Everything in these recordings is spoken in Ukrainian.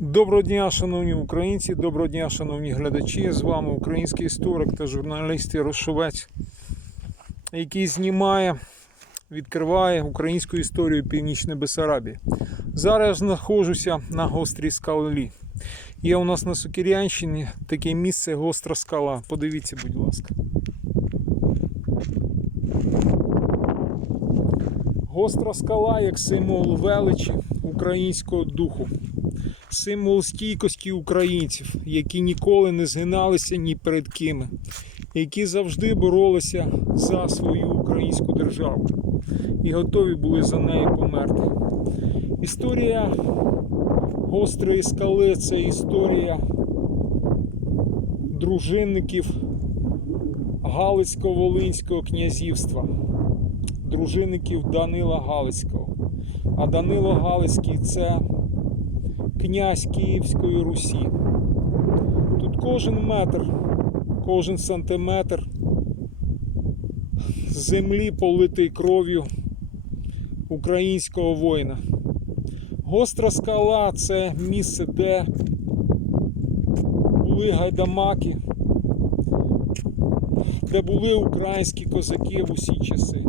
Доброго дня, шановні українці, доброго дня, шановні глядачі. З вами український історик та журналіст Ярошовець, який знімає, відкриває українську історію Північної Бесарабії. Зараз я знаходжуся на гострій скалі. Є у нас на Сокирянщині таке місце гостра скала. Подивіться, будь ласка. Гостра скала як символ величі українського духу символ стійкості українців, які ніколи не згиналися ні перед ким, які завжди боролися за свою українську державу і готові були за неї померти. Історія гострої скали це історія дружинників Галицько-Волинського князівства, дружинників Данила Галицького. А Данило Галицький це князь Київської Русі. Тут кожен метр, кожен сантиметр землі политий кров'ю українського воїна. Гостра скала це місце, де були гайдамаки, де були українські козаки в усі часи.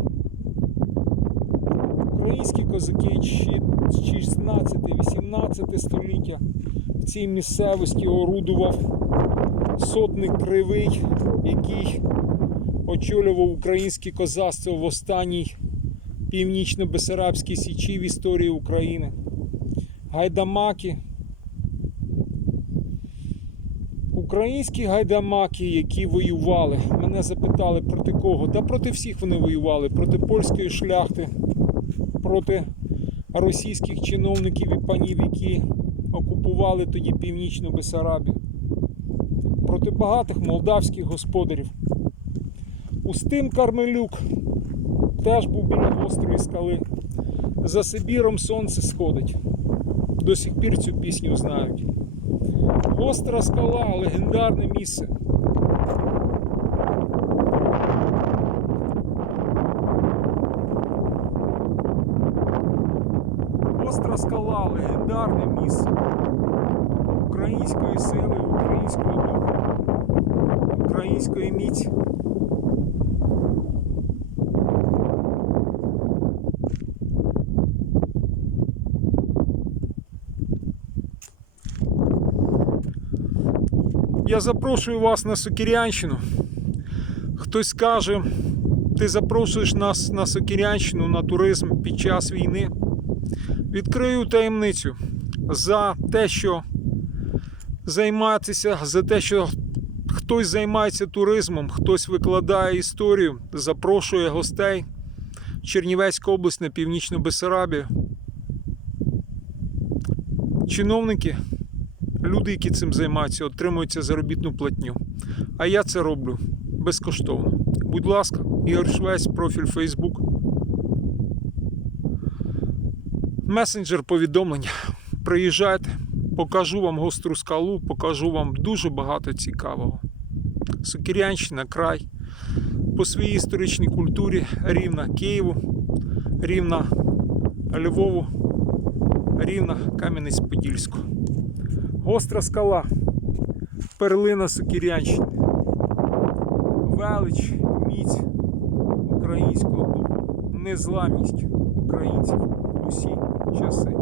Українські козаки 16-18 століття в цій місцевості орудував сотник кривий, який очолював українське козацтво в останній північно-бесарабській січі в історії України. Гайдамаки. Українські гайдамаки, які воювали, мене запитали проти кого? Та проти всіх вони воювали, проти польської шляхти, проти російських чиновників і панів, які окупували тоді північну Бесарабію, проти багатих молдавських господарів. Устим Кармелюк теж був біля гострої скали. За Сибіром сонце сходить. До сих пір цю пісню знають. Гостра скала легендарне місце. Скала легендарне місце української сили, українського духу, української міці. Я запрошую вас на Сокирянщину. Хтось скаже, ти запрошуєш нас на Сокирянщину на туризм під час війни. Відкрию таємницю за те, що займатися, за те, що хтось займається туризмом, хтось викладає історію, запрошує гостей в Чернівецьку область на північну Бесарабію. Чиновники, люди, які цим займаються, отримують заробітну платню. А я це роблю безкоштовно. Будь ласка, Ігор Швець, профіль Facebook. Месенджер повідомлення. Приїжджайте, покажу вам гостру скалу, покажу вам дуже багато цікавого. Сокирянщина, край. По своїй історичній культурі рівна Києву, рівна Львову, рівна Кам'янець-Подільську. Гостра скала, перлина Сокирянщини. Велич, міць українського духу, незламність українців в усі часи.